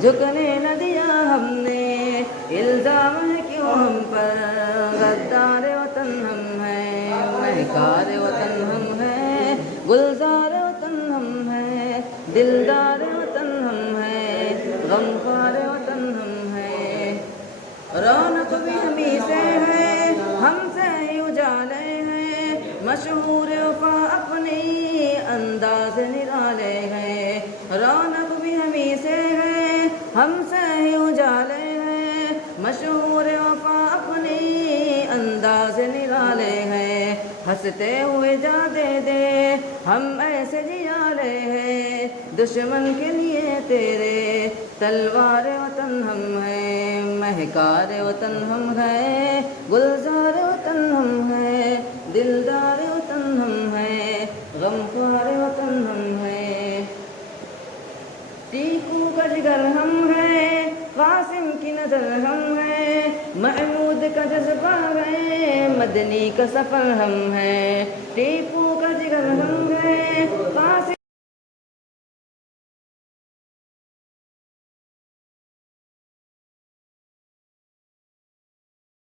جھکنے نہ دیا ہم نے، الزام ہے کیوں ہم پر، غدار وطن ہم ہیں، مہکار وطن ہم ہیں، گلزار وطن ہم ہیں، دلدار وطن ہم ہیں، غمخوار وطن ہم ہیں۔ رونق بھی ہمیں سے ہے، ہم سے ہی اجالے ہیں، مشہور وفا اپنی انداز نرالے ہیں۔ رونق بھی ہمیں سے ہے، ہم سے ہی اجالے ہیں، مشہور وفا اپنی انداز نرالے ہیں۔ ہنستے ہوئے جا دے دے ہم ایسے جیالے ہیں، دشمن کے لیے تیرے تلوار وطن ہم ہیں، مہکار وطن ہم ہیں، گلزار وطن ہم ہیں، دلدار وطن ہم ہیں، غمخوار وطن ہم ہیں۔ ٹیکو کا جگر ہم ہیں، قاسم کی نظر ہم ہیں، محمود کا جذبہ ہے، مدنی کا سفر ہم ہیں۔ ٹیپو کا جگر ہم ہیں، قاسم